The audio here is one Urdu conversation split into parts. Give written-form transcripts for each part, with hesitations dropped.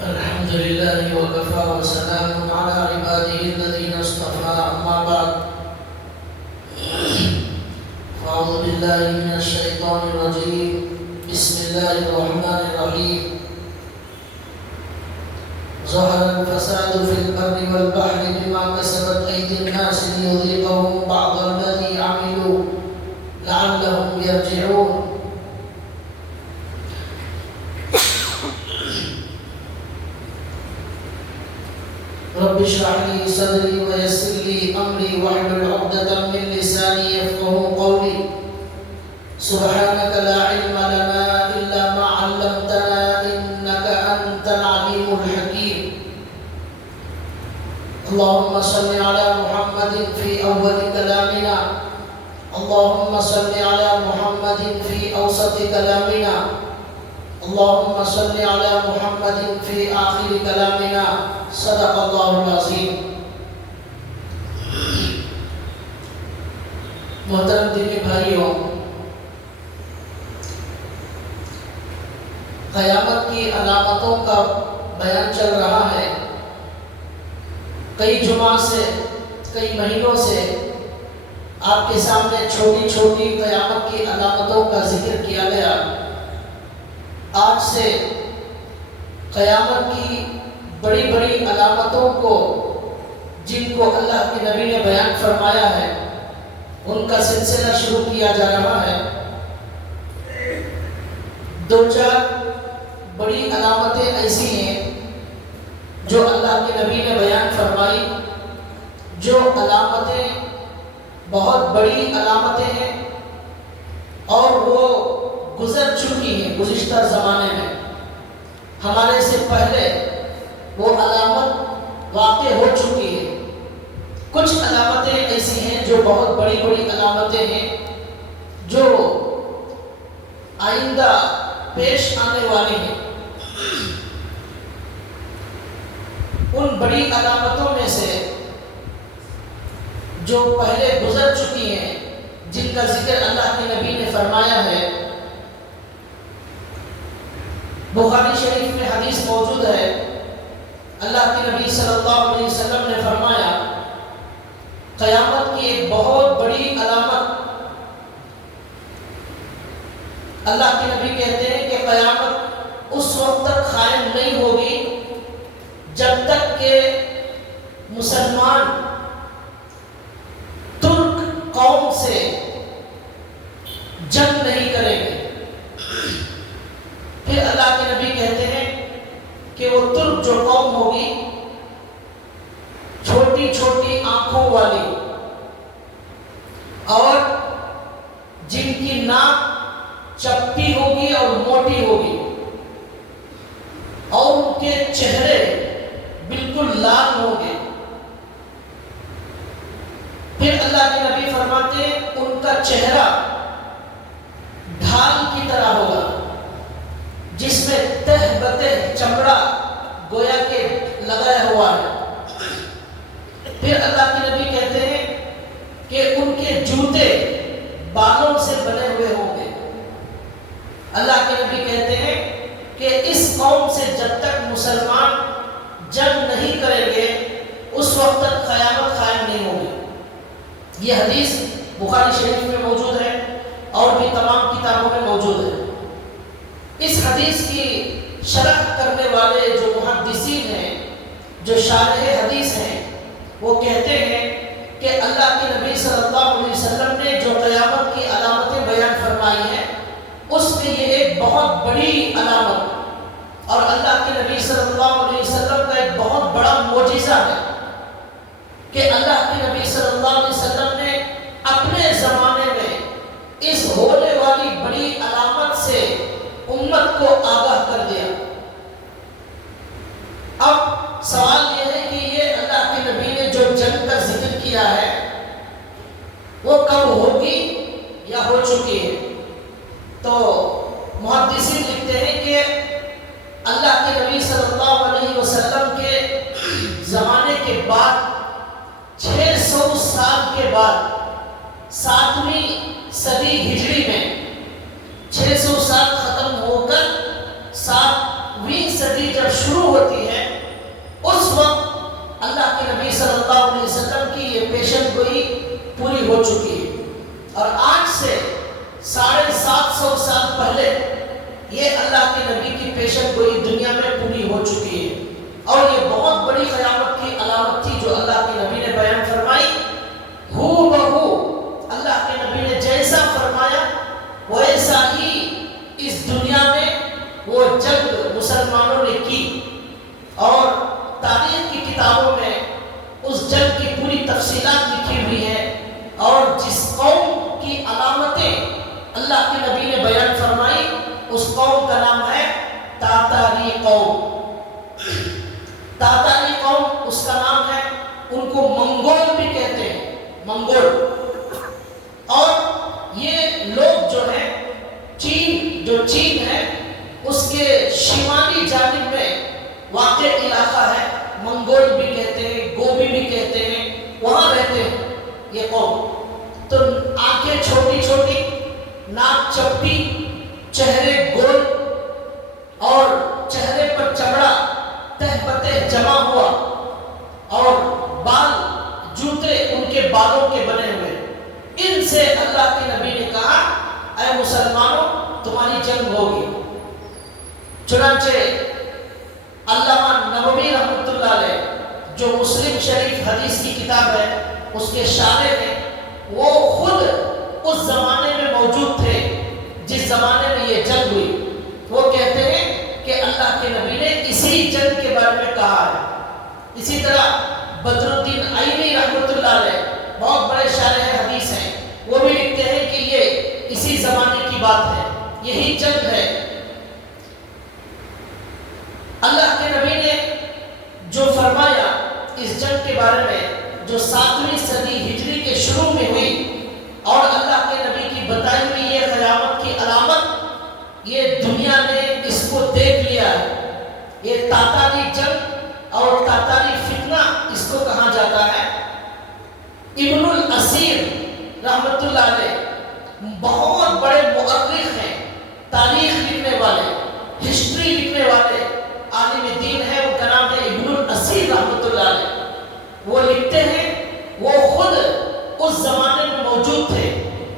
الحمد لله وكفى وسلام على عباده الذين اصطفى أما بعد فأعوذ بالله من الشيطان الرجيم بسم الله الرحمن الرحيم ظهر الفساد في البر والبحر بما كسبت أيدي الناس ليذيقهم بعض الذي عملوا لعلهم يرجعون رب اشرح لي صدري ويسر لي امري واحلل عقدة من لساني يفقهوا قولي سبحانك لا علم لنا الا ما علمتنا انك انت العليم الحكيم اللهم صل على محمد في اول كلامنا اللهم صل على محمد في اوسط كلامنا اللهم صل على محمد في آخر كلامنا صدق اللہ العظیم. محترم دینی بھائیوں، قیامت کی علامتوں کا بیان چل رہا ہے. کئی جمعہ سے، کئی مہینوں سے آپ کے سامنے چھوٹی چھوٹی قیامت کی علامتوں کا ذکر کیا گیا. آج سے قیامت کی بڑی بڑی علامتوں کو، جن کو اللہ کے نبی نے بیان فرمایا ہے، ان کا سلسلہ شروع کیا جا رہا ہے. دو چار بڑی علامتیں ایسی ہیں جو اللہ کے نبی نے بیان فرمائی، جو علامتیں بہت بڑی علامتیں ہیں اور وہ گزر چکی ہیں. گزشتہ زمانے میں ہمارے سے پہلے وہ علامت واقع ہو چکی ہے. کچھ علامتیں ایسی ہیں جو بہت بڑی بڑی علامتیں ہیں جو آئندہ پیش آنے والی ہیں. ان بڑی علامتوں میں سے جو پہلے گزر چکی ہیں، جن کا ذکر اللہ کے نبی نے فرمایا ہے، بخاری شریف میں حدیث موجود ہے. اللہ کے نبی صلی اللہ علیہ وسلم نے فرمایا قیامت کی ایک بہت بڑی علامت، اللہ کے نبی کہتے ہیں کہ قیامت اس وقت تک قائم نہیں ہوگی جب تک کہ مسلمان ترک قوم سے جنگ نہیں کریں گے. پھر اللہ کے نبی کہتے ہیں کہ وہ ترک جو قوم ہوگی، چھوٹی چھوٹی آنکھوں والی اور جن کی ناک چپٹی ہوگی اور موٹی ہوگی اور ان کے چہرے بالکل لال ہوں گے. پھر اللہ کے نبی فرماتے ہیں ان کا چہرہ ڈھال کی طرح ہوگا جس میں تہ بتہ چمڑا گویا کہ لگایا ہوا ہے. پھر اللہ کے نبی کہتے ہیں کہ ان کے جوتے بالوں سے بنے ہوئے ہوں گے. اللہ کے نبی کہتے ہیں کہ اس قوم سے جب تک مسلمان جنگ نہیں کریں گے اس وقت تک قیامت قائم نہیں ہوگی. یہ حدیث بخاری شریف میں موجود ہے اور بھی تمام کتابوں میں موجود ہے. اس حدیث کی شرح کرنے والے جو محدثین ہیں، جو شارح حدیث ہیں، وہ کہتے ہیں کہ اللہ کے نبی صلی اللہ علیہ وسلم نے جو قیامت کی علامتیں بیان فرمائی ہیں، اس میں یہ ایک بہت بڑی علامت اور اللہ کے نبی صلی اللہ علیہ وسلم کا ایک بہت بڑا معجزہ ہے کہ اللہ کے نبی صلی اللہ علیہ وسلم نے اپنے زمانے میں اس ہونے والی بڑی علامت سے امت کو آگاہ کر دیا. اب سوال یہ ہے کہ یہ اللہ کے نبی نے جو جنگ کا ذکر کیا ہے وہ کب ہوگی یا ہو چکی ہے؟ تو محدثین لکھتے ہیں کہ اللہ کے نبی صلی اللہ علیہ وسلم کے زمانے کے بعد 600 سال کے بعد 7ویں صدی ہجری میں 600 سال ختم ہو کر 7ویں یہ اللہ کے نبی کی پیشن گوئی دنیا میں پوری ہو چکی ہے، اور یہ بہت بڑی قیامت کی علامت تھی جو اللہ کے نبی نے بیان فرمائی۔ ہو بہو اللہ کے نبی نے جیسا فرمایا ویسا ہی اس دنیا میں وہ جنگ مسلمانوں نے کی، اور تاریخ کی کتابوں میں اس جنگ کی پوری تفصیلات لکھی ہوئی ہیں، اور جس قوم کی علامتیں اللہ کے نبی نے بیان فرمائی اس قوم کا نام ہے تاتاری قوم۔ تاتاری قوم اس کا نام ہے، ان کو منگول بھی کہتے ہیں، منگول۔ اور یہ لوگ جو ہیں چین ہے اس کے شمالی جانب میں واقع علاقہ ہے، منگول بھی کہتے ہیں، گوبی بھی کہتے ہیں، وہاں رہتے ہیں یہ قوم۔ تو آنکھیں چھوٹی چھوٹی، ناک چپٹی، چہرے گول، اور چہرے پر چمڑا تہ بتہ جمع ہوا، اور بال جوتے ان کے بالوں کے بنے ہوئے۔ ان سے اللہ کے نبی نے کہا اے مسلمانوں تمہاری جنگ ہوگی۔ چنانچہ علامہ نووی رحمۃ اللہ علیہ جو مسلم شریف حدیث کی کتاب ہے اس کے شارح ہیں، وہ خود اس زمانے میں موجود تھے جس زمانے میں یہ جنگ ہوئی۔ وہ کہتے ہیں کہ اللہ کے نبی نے اسی جنگ کے بارے میں کہا ہے۔ اسی طرح بدر الدین عینی رحمۃ اللہ علیہ بہت بڑے شارح حدیث ہیں، وہ بھی لکھتے ہیں کہ یہ اسی زمانے کی بات ہے، یہی جنگ ہے۔ اللہ کے نبی نے جو فرمایا اس جنگ کے بارے میں جو 7ویں صدی ہجری کے شروع میں ہوئی، اور اللہ کے نبی کی بتائی ہوئی یہ قیامت کی علامت، یہ دنیا نے اس کو دیکھ لیا ہے۔ یہ تاتاری جنگ اور تاتاری فتنہ اس کو کہا جاتا ہے۔ ابن الاسیر رحمۃ اللہ علیہ بہت بڑے مؤرخ ہیں، تاریخ لکھنے والے، ہسٹری لکھنے والے عالم دین ہے، ان کا نام ہے ابن الاسیر رحمۃ اللہ علیہ۔ وہ لکھتے ہیں وہ خود اس زمانے میں موجود تھے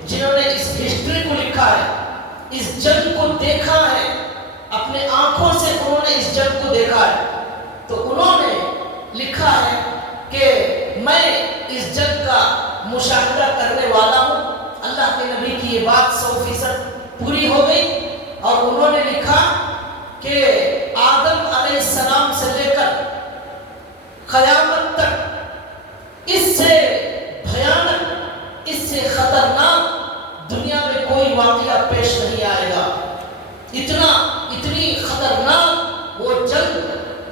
جنہوں نے اس ہسٹری کو لکھا ہے، اس جنگ کو دیکھا ہے، اپنے آنکھوں سے انہوں نے اس جنگ کو دیکھا ہے۔ تو انہوں نے لکھا ہے کہ میں اس جنگ کا مشاہدہ کرنے والا ہوں۔ اللہ کے نبی کی یہ بات 100% پوری ہو گئی، اور انہوں نے لکھا کہ آدم علیہ السلام سے لے کر قیامت تک اس سے بھیانک، اس سے خطرناک دنیا میں کوئی واقعہ پیش نہیں آئے گا۔ اتنی خطرناک وہ جنگ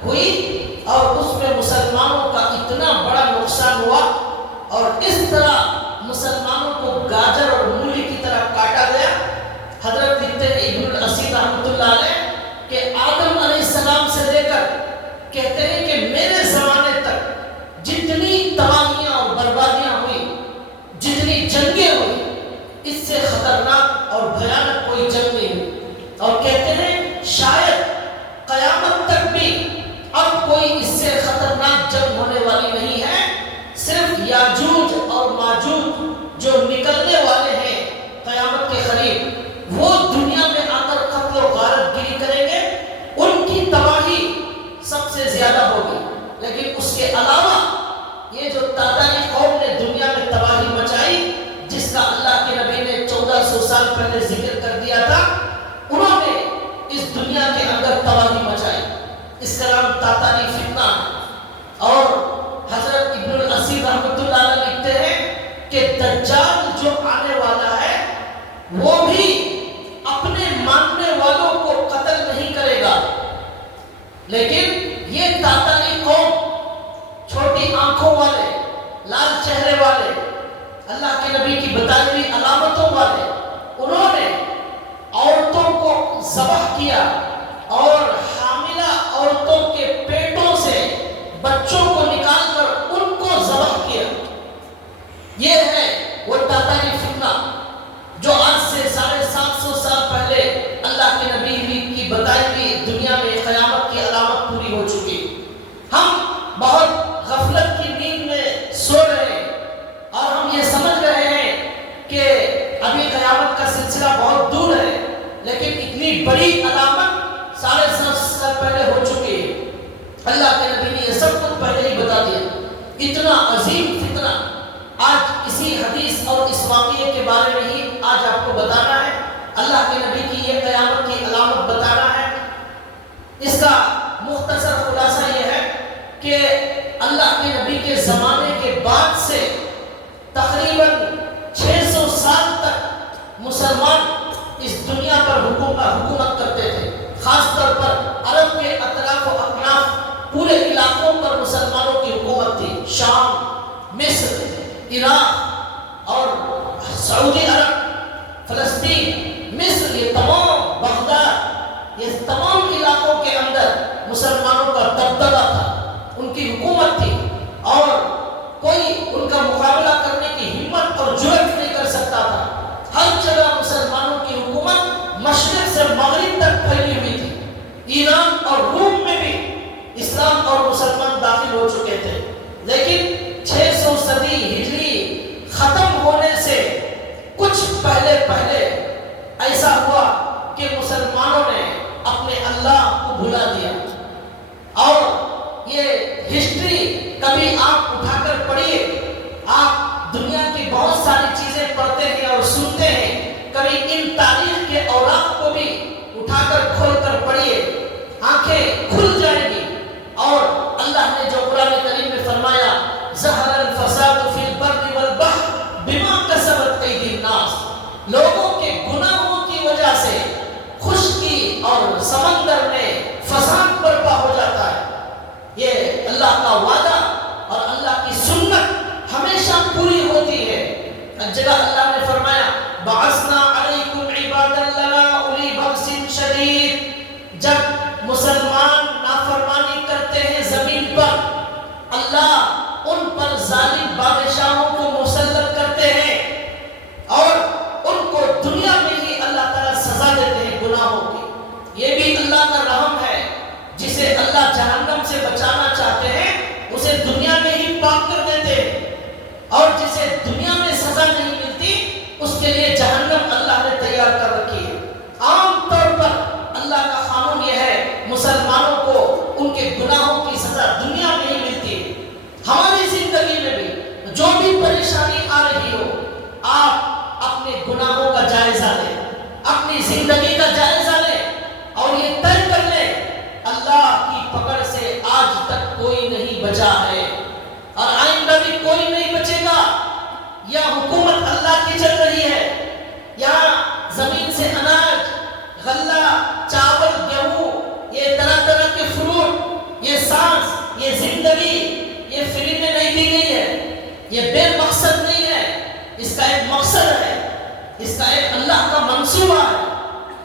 ہوئی، اور اس میں مسلمانوں کا اتنا بڑا نقصان ہوا، اور اس طرح مسلمانوں کو گاجر اور مولی کی طرح کاٹا گیا۔ حضرت لکھتے ہیں ابن الاسیر رحمۃ اللہ علیہ کہ آدم علیہ السلام سے لے کر کہتے ہیں کہ میرے زمانے تک جتنی تباہیاں اور بربادیاں ہوئی، جتنی جنگیں ہوئی، اس سے خطرناک اور بھیانک کوئی جنگ نہیں ہوئی، اور کہتے ہیں شاید قیامت تک بھی اب کوئی اس سے خطرناک جنگ ہونے والی نہیں ہے۔ صرف یاجوج اور ماجوج جو نکلنے والے ہیں قیامت کے قریب، وہ دنیا میں آ کر قتل و غارت گیری کریں گے، ان کی تباہی سب سے زیادہ ہوگی۔ لیکن اس کے علاوہ یہ جو تاتاری قوم نے دنیا میں تباہی مچائی، جس کا اللہ کے نبی نے 1400 سال پہلے ذکر کر دیا تھا، انہوں نے اس دنیا کے اندر تباہی مچائی۔ اس کا نام تاتاری فتنہ۔ اور حضرت ابن الاسیر رحمۃ اللہ علیہ لکھتے ہیں کہ دجال جو آنے والا ہے وہ بھی اپنے ماننے والوں کو قتل نہیں کرے گا، لیکن یہ تاتاری قوم، چھوٹی آنکھوں والے، لال چہرے والے، اللہ کے نبی کی بتائی ہوئی علامتوں والے، انہوں نے عورتوں کو ذبح کیا، اور حاملہ عورتوں کے پیٹوں سے بچوں کو نکال کر ان کو ذبح کیا۔ یہ ہے وہ تاتاری فتنہ جو آج سے 750 سال پہلے اللہ کے نبی کی بتائی ہوئی دنیا میں قیامت کی علامت پوری ہو چکی۔ ہم بہت غفلت کی نیند میں سو رہے ہیں، اور ہم یہ سمجھ رہے ہیں کہ ابھی قیامت کا سلسلہ بہت دور ہے، لیکن اتنی بڑی علامت 7.5 سال پہلے ہو چکی ہے. اللہ کے نبی نے یہ سب کچھ پہلے ہی بتا دیا. اتنا عظیم فتنہ آج اسی حدیث اور اس واقعے کے بارے میں ہی آج آپ کو بتانا ہے. اللہ کے نبی کی یہ قیامت کی علامت بتانا ہے. اس کا مختصر خلاصہ یہ ہے کہ اللہ کے نبی کے زمانے کے بعد سے تقریباً 600 سال تک مسلمان اس دنیا پر حکومت کرتے تھے. خاص طور پر عرب کے اطراف و اکناف پورے علاقوں پر مسلمانوں کی حکومت تھی. شام، مصر، عراق اور سعودی عرب، فلسطین، مصر، یہ تمام بغداد، یہ تمام علاقوں کے اندر مسلمانوں کا دبدبہ تھا، ان کی حکومت تھی اور کوئی ان کا مقابلہ کرنے کی ہمت اور جرأت نہیں کر سکتا تھا. ہر جگہ مسلمانوں کی حکومت مشرق سے مغرب تک پھیلی ہوئی تھی. ایران اور روم میں بھی اسلام اور مسلمان داخل ہو چکے تھے. لیکن 600 صدی ہجری ختم ہونے سے کچھ پہلے ایسا ہوا کہ مسلمانوں نے اپنے اللہ کو بھلا دیا. اور یہ ہسٹری کبھی آپ اٹھا کر پڑھیے، آپ دنیا کی بہت ساری چیزیں پڑھتے ہیں اور سنتے ہیں، کبھی ان تاریخ کے اوراق کو بھی اٹھا کر کھول کر پڑھیے، آنکھیں کھل جائیں گی. اور اللہ نے جو قرآن کریم میں فرمایا ظہر الفساد فی البر والبحر بما کسبت ایدی الناس، لوگوں کے گناہوں کی وجہ سے خشکی اور سمندر میں فساد برپا ہو جاتا ہے. یہ اللہ کا وعدہ اور اللہ کی سنت ہمیشہ پوری ہوتی ہے. ایک جگہ اللہ نے فرمایا بعثنا علیکم عبادا لنا اولی بأس شدید. جب مسلمان نافرمانی کرتے ہیں زمین پر، اللہ ان پر ظالم بادشاہوں کو مسلط کرتے ہیں اور ان کو دنیا میں ہی اللہ تعالیٰ سزا دیتے ہیں گناہوں کی. یہ بھی اللہ کا رحم ہے. جسے اللہ جہنم سے بچانا چاہتے ہیں اسے دنیا میں ہی پاک کر دیتے ہیں، اور جسے دنیا میں سزا نہیں ملتی اس کے لیے جہنم اللہ نے تیار کر رکھی ہے. عام طور پر اللہ کا قانون یہ ہے مسلمانوں کو ان کے گناہوں کی سزا دنیا میں ہی ملتی ہے. ہماری زندگی میں بھی جو بھی پریشانی آ رہی ہو، آپ اپنے گناہوں کا جائزہ لیں، اپنی زندگی کا جائزہ لیں اور یہ طے کر لیں اللہ کی پکڑ سے آج تک کوئی نہیں بچا ہے اور آئندہ بھی کوئی نہیں بچے گا. یا حکومت اللہ کی چل رہی ہے، یہاں زمین سے اناج، غلہ، چاول، گیہوں، یہ طرح طرح کے فروٹ، یہ سانس، یہ زندگی، یہ فری میں نہیں دی گئی ہے. یہ بے مقصد نہیں ہے، اس کا ایک مقصد ہے، اس کا ایک اللہ کا منصوبہ ہے،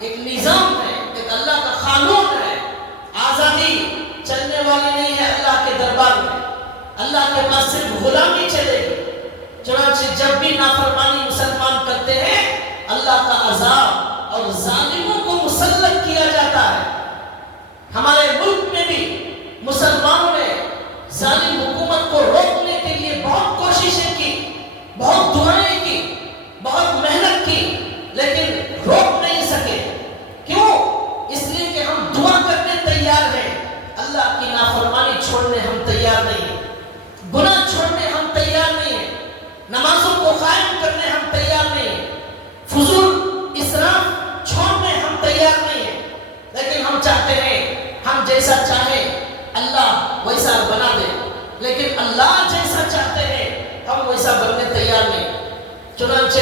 ایک نظام ہے، ایک اللہ کا قانون ہے. آزادی چلنے والی نہیں ہے اللہ کے دربار میں. اللہ کے پاس صرف غلامی چلے گی. چنانچہ جب بھی نافرمانی مسلمان کرتے ہیں اللہ کا عذاب اور ظالموں کو مسلط کیا جاتا ہے. ہمارے ملک میں بھی مسلمانوں نے ظالم حکومت کو روکنے کے لیے بہت کوششیں کی، بہت دعائیں کی، بہت محنت کی، لیکن روک نہیں سکے. کیوں؟ اس لیے کہ ہم دعا کرنے تیار ہیں، اللہ کی نافرمانی چھوڑنے ہم تیار نہیں ہیں، گناہ چھوڑنے ہم تیار نہیں ہیں، نمازوں کو قائم کرنے ہم تیار نہیں ہیں، فضول اسراف چھوڑنے ہم تیار نہیں ہیں. لیکن ہم چاہتے ہیں ہم جیسا چاہیں اللہ ویسا بنا دے، لیکن اللہ جیسا چاہتے ہیں ہم ویسا بننے تیار نہیں. چنانچہ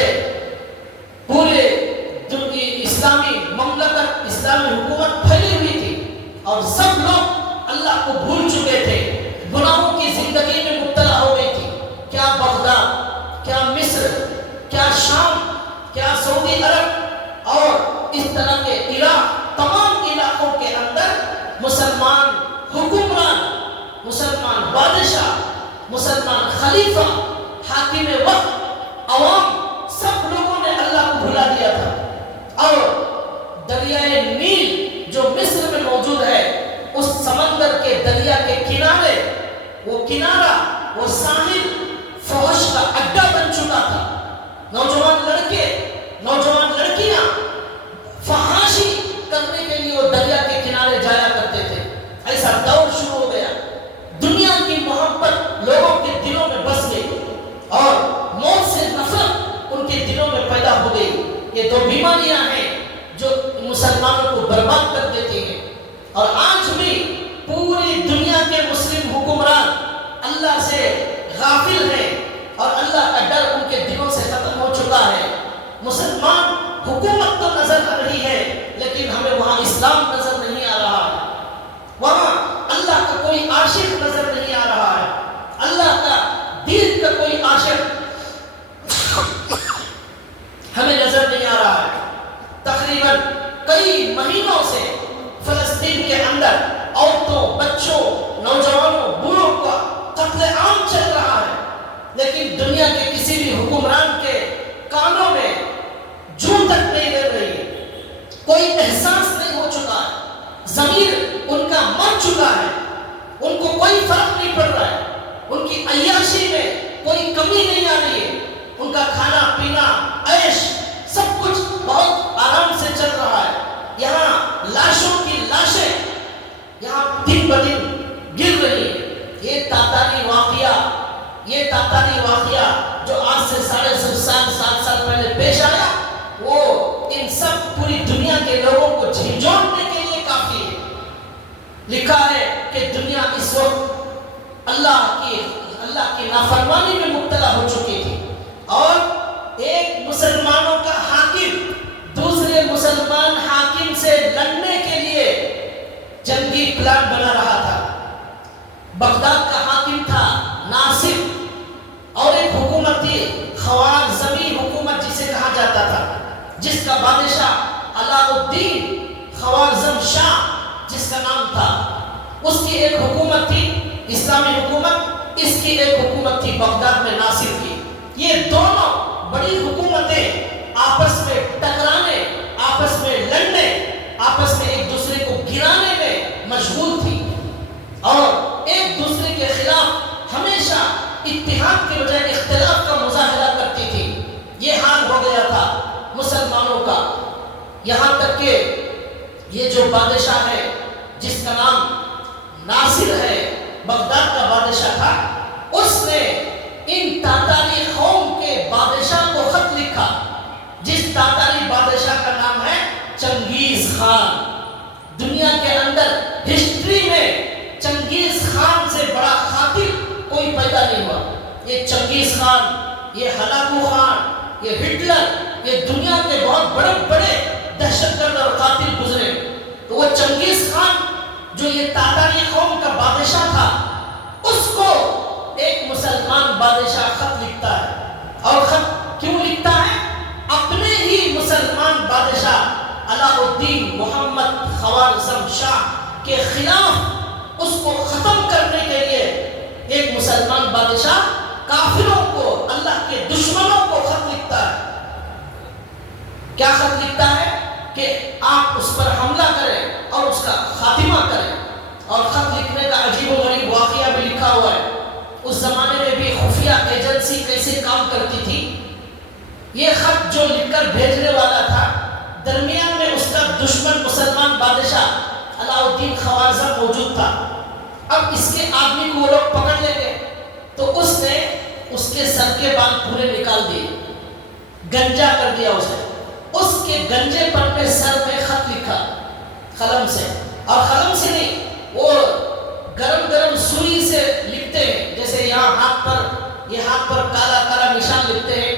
پورے اسلامی مملکت، اسلامی حکومت پھیلی ہوئی تھی اور سب لوگ اللہ کو بھول چکے تھے، گناہوں کی زندگی میں مبتلا ہو گئی تھی. کیا بغداد، کیا مصر، کیا شام، کیا سعودی عرب اور اس طرح کے عراق، تمام علاقوں کے اندر مسلمان حکمران، مسلمان بادشاہ، مسلمان خلیفہ، حاکم وقت، عوام، سب لوگوں نے اللہ کو بھلا دیا تھا. اور دریائے نیل جو مصر میں موجود ہے، اس سمندر کے دریا کے کنارے وہ کنارہ، وہ ساحل فحش کا اڈا بن چکا تھا. نوجوان لڑکے، نوجوان لڑکیاں فحاشی کرنے وہ بیماریاں ہیں جو مسلمانوں کو برباد کر دیتی ہیں. اور آج بھی پوری دنیا کے مسلم حکمران اللہ سے غافل ہیں اور اللہ کا ڈر ان کے دلوں سے ختم ہو چکا ہے. مسلمان حکومت تو نظر آ رہی ہے لیکن ہمیں وہاں اسلام نظر نہیں آ رہا ہے. وہاں اللہ کا کوئی عاشق نظر نہیں آ رہا ہے. اللہ کا دین کا کوئی عاشق ہمیں نظر نہیں آ رہا ہے. تقریباً کئی مہینوں سے فلسطین کے اندر عورتوں، بچوں، نوجوانوں، بوڑھوں کا قتل عام چل رہا ہے لیکن دنیا کے کسی بھی حکمران کے کانوں میں جوں تک نہیں لگ رہی ہے. کوئی احساس نہیں ہو چکا ہے. ضمیر ان کا مر چکا ہے. ان کو کوئی فرق نہیں پڑ رہا ہے. ان کی عیاشی میں کوئی کمی نہیں آ رہی ہے. ان کا کھانا پینا عیش سب کچھ بہت آرام سے چل رہا ہے. یہاں لاشوں کی لاشیں یہاں دن بدن گر رہی ہے. یہ تاتاری واقعہ جو آج سے 7.5 سال پہلے پیش آیا وہ ان سب پوری دنیا کے لوگوں کو جھنجھوڑنے کے لیے کافی ہے. لکھا ہے کہ دنیا اس وقت اللہ کی نافرمانی میں مبتلا ہو چکی تھی اور ایک مسلمانوں کا حاکم دوسرے مسلمان حاکم سے لڑنے کے لیے جنگی پلان بنا رہا تھا. بغداد کا حاکم تھا ناصر اور ایک حکومت تھی خوارزمی حکومت جسے کہا جاتا تھا جس کا بادشاہ علاء الدین خوارزم شاہ جس کا نام تھا. اس کی ایک حکومت تھی اسلامی حکومت، اس کی ایک حکومت تھی بغداد میں ناصر کی. یہ دونوں بڑی حکومتیں آپس میں ٹکرانے، آپس میں لڑنے، آپس میں ایک دوسرے کو گرانے میں مشغول تھی اور ایک دوسرے کے خلاف ہمیشہ اتحاد کے بجائے اختلاف کا مظاہرہ کرتی تھی. یہ حال ہو گیا تھا مسلمانوں کا. یہاں تک کہ یہ جو بادشاہ ہے جس کا نام ناصر ہے، بغداد کا بادشاہ تھا، اس نے ان تاتاری قوم کے بادشاہ کو خط لکھا جس تاتاری بادشاہ کا نام ہے چنگیز خان. دنیا کے اندر ہسٹری میں چنگیز خان سے بڑا قاتل کوئی پیدا نہیں ہوا. یہ چنگیز خان، یہ ہلاکو خان، یہ ہٹلر، یہ دنیا کے بہت بڑے بڑے دہشت گرد اور قاتل گزرے. تو وہ چنگیز خان جو یہ تاتاری قوم کا بادشاہ تھا اس کو ایک مسلمان بادشاہ خط لکھتا ہے. اور خط کیوں لکھتا ہے؟ اپنے ہی مسلمان بادشاہ علاء الدین محمد خوارزم شاہ کے خلاف اس کو ختم کرنے کے لیے ایک مسلمان بادشاہ کافروں کو، اللہ کے دشمنوں کو خط لکھتا ہے. کیا خط لکھتا ہے؟ کہ آپ اس پر حملہ کریں اور اس کا خاتمہ کریں. اور خط لکھنے کا عجیب و غریب واقعہ بھی لکھا ہوا ہے. اس زمانے میں بھی خفیہ ایجنسی کیسے کام کرتی تھی. یہ خط جو لکھ کر بھیجنے والا تھا درمیان میں اس کا دشمن مسلمان بادشاہ علاء الدین خوارزم موجود تھا. اب اس کے آدمی کو وہ لوگ پکڑ لیں گے تو اس نے اس کے سر کے بال پورے نکال دیے، گنجا کر دیا اسے. اس کے گنجے پر پہ سر میں خط لکھا قلم سے، اور قلم سے نہیں، وہ گرم سوئی سے لکھتے ہیں. جیسے یہاں ہاتھ پر کالا کالا نشان لکھتے ہیں،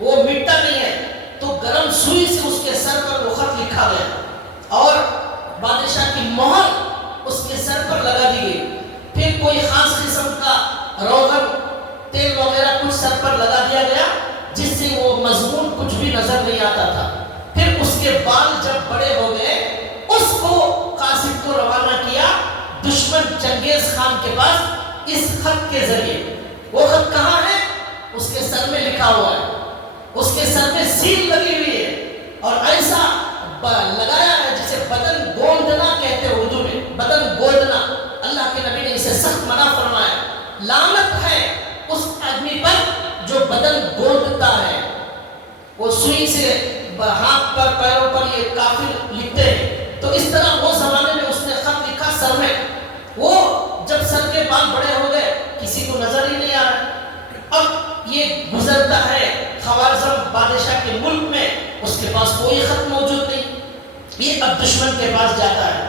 وہ مٹا نہیں ہے تو گرم سوئی سے اس کے سر پر وہ خط لکھا گیا اور بادشاہ کی مہر اس کے سر پر لگا دی گئی. پھر کوئی خاص قسم کا روغن تیل وغیرہ کچھ سر پر لگا دیا گیا جس سے وہ مضمون کچھ بھی نظر نہیں آتا تھا. پھر اس کے بال جب بڑے ہو گئے اس کو قاصد کو روانہ کیا دشمن چنگیز خان کے پاس اس خط کے ذریعے. وہ خط کہاں ہے؟ اس کے سر میں لکھا ہوا ہے، اس کے سر میں سیل لگی ہوئی ہے اور ایسا لگایا ہے جسے بدن گونڈنا کہتے ہیں اردو میں، بدن گونڈنا. اللہ کے نبی نے اسے سخت منع فرمایا. لعنت ہے اس آدمی پر جو بدن گونڈتا ہے. وہ سوئی سے ہاتھ پر پیروں پر یہ کافر لکھتے ہیں. تو اس طرح وہ زمانے میں اس نے خط لکھا سر میں. وہ جب سر کے بال بڑے ہو گئے کسی کو نظر ہی نہیں آ رہا. اب یہ گزرتا ہے خوارزم بادشاہ کے ملک میں اس کے پاس کوئی خط موجود نہیں. یہ اب دشمن کے پاس جاتا ہے,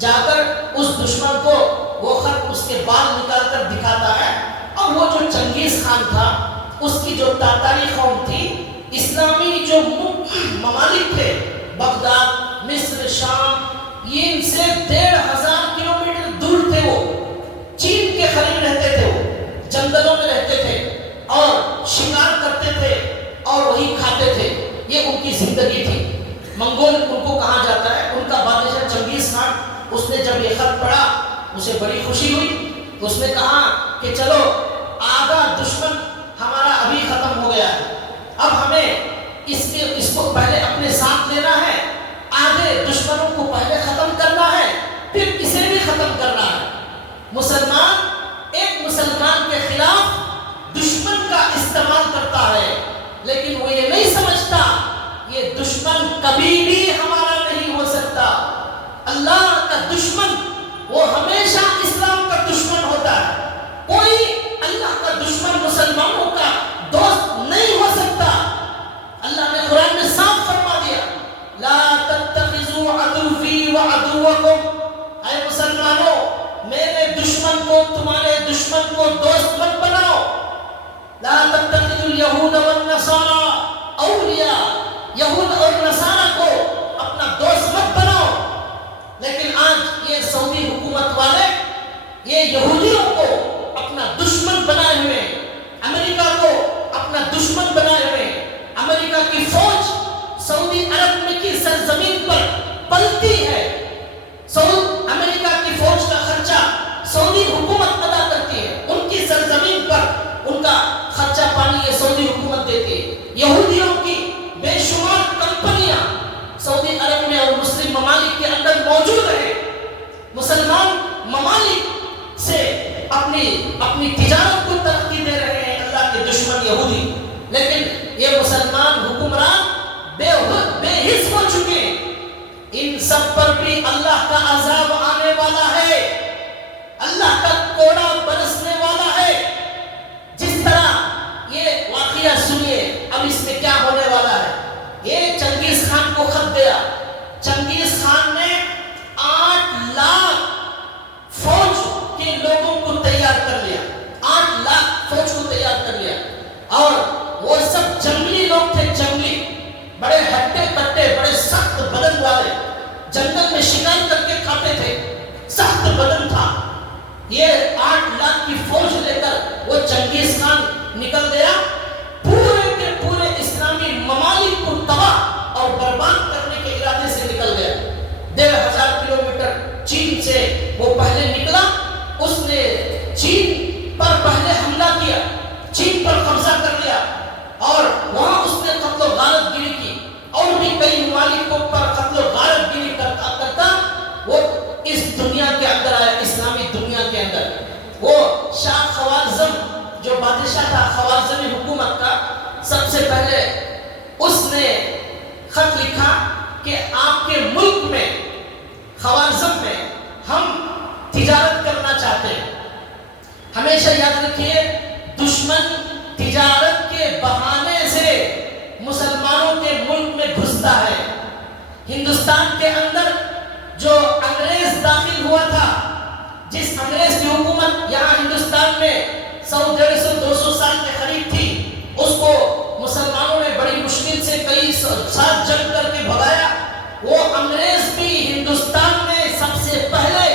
جا کر اس دشمن کو وہ خط اس کے بال نکال کر دکھاتا ہے. اور وہ جو چنگیز خان تھا, اس کی جو تاتاری قوم تھی, اسلامی جو ممالک تھے, بغداد, مصر, شام, یہ ان سے 1500 کلومیٹر دور تھے. وہ چین کے قریب رہتے تھے, وہ جنگلوں میں رہتے تھے اور شکار کرتے تھے اور وہی کھاتے تھے. یہ ان کی زندگی تھی. منگول ان کو کہا جاتا ہے. ان کا بادشاہ چنگیز خان, اس نے جب یہ خط پڑھا اسے بڑی خوشی ہوئی. تو اس نے کہا کہ چلو آدھا دشمن ہمارا ابھی ختم ہو گیا ہے, اب ہمیں اس کو پہلے اپنے ساتھ لینا ہے, آدھے دشمنوں کو پہلے ختم کرنا ہے, پھر اسے بھی ختم کرنا ہے. مسلمان ایک مسلمان کے خلاف دشمن کا استعمال کرتا ہے, لیکن وہ یہ نہیں سمجھتا یہ دشمن کبھی بھی ہمارا نہیں ہو سکتا. اللہ کا دشمن وہ ہمیشہ اسلام کا دشمن ہوتا ہے. کوئی اللہ کا دشمن مسلمانوں کا دوست نہیں ہو سکتا. اللہ نے قرآن میں صاف فرما دیا, لا تتخذوا عدوی وعدوکم, اے مسلمانوں میرے دشمن کو تمہارے دشمن کو دوست مت بناؤ. لا تتخذوا اليہود والنصارى اولیاء, یہود اور نصارہ کو اپنا دوست مت بناؤ. لیکن آج یہ سعودی حکومت والے یہ یہودیوں کو اپنا دشمن بنائے ہوئے, امریکہ کو اپنا دشمن بنائے ہوئے. امریکہ کی فوج سعودی عرب میں کی سرزمین پر پلتی ہے. امریکہ کی فوج کا خرچہ سعودی حکومت ادا کرتی ہے. ان کی سرزمین پر ان کا خرچہ پانی یہ سعودی حکومت دیتی ہے. یہودیوں کی بے شمار کمپنیاں سعودی عرب میں اور مسلم ممالک کے اندر موجود ہیں. مسلمان ممالک سے اپنی تجارت کو ترقی دے رہے ہیں اللہ کے دشمن یہودی. لیکن یہ مسلمان حکمران بے حس ہو چکے ہیں. ان سب پر بھی اللہ کا عذاب آنے والا ہے, اللہ کا کوڑا برسنے والا ہے. جس طرح یہ واقعہ سنیے, اب اس میں کیا ہونے والا ہے. یہ چنگیز خان کو خط دیا. چنگیز خان نے 8 لاکھ فوج کے لوگوں کو تیار کر لیا. 8 لاکھ فوج کو تیار کر لیا. اور وہ سب جنگلی لوگ تھے, جنگلی, بڑے ہٹے کٹے, بڑے سخت بدن والے, جنگل میں شکار کر کے کھاتے تھے, سخت بدن تھا. یہ 8 لاکھ کی فوج لے کر وہ چنگیز خان نکل گیا. پورے کے پورے اسلامی ممالک کو تباہ اور برباد کرنے کے ارادے سے نکل گیا. 1500 کلومیٹر چین سے وہ پہلے نکلا. اس نے چین پر پہلے حملہ کیا, چین پر قبضہ کر لیا اور وہاں اس نے قتل و غارت گیری کی. اور بھی کئی ممالک پر قتل و غارت گیری کرتا وہ اس دنیا کے اندر آیا, اسلامی دنیا کے اندر. وہ شاہ خوارزم جو بادشاہ تھا خوارزمی حکومت کا, سب سے پہلے اس نے خط لکھا کہ آپ کے ملک میں خوارزم میں ہم تجارت کرنا چاہتے ہیں. ہمیشہ یاد رکھیے, دشمن تجارت کے بہانے سے مسلمانوں کے ملک میں گھستا ہے. ہندوستان کے اندر جو انگریز داخل ہوا تھا, جس انگریز کی حکومت یہاں ہندوستان میں 100-150-200 سال کے قریب تھی, اس کو مسلمانوں نے بڑی مشکل سے کئی سال جنگ کر کے بھگایا. وہ انگریز بھی ہندوستان میں سب سے پہلے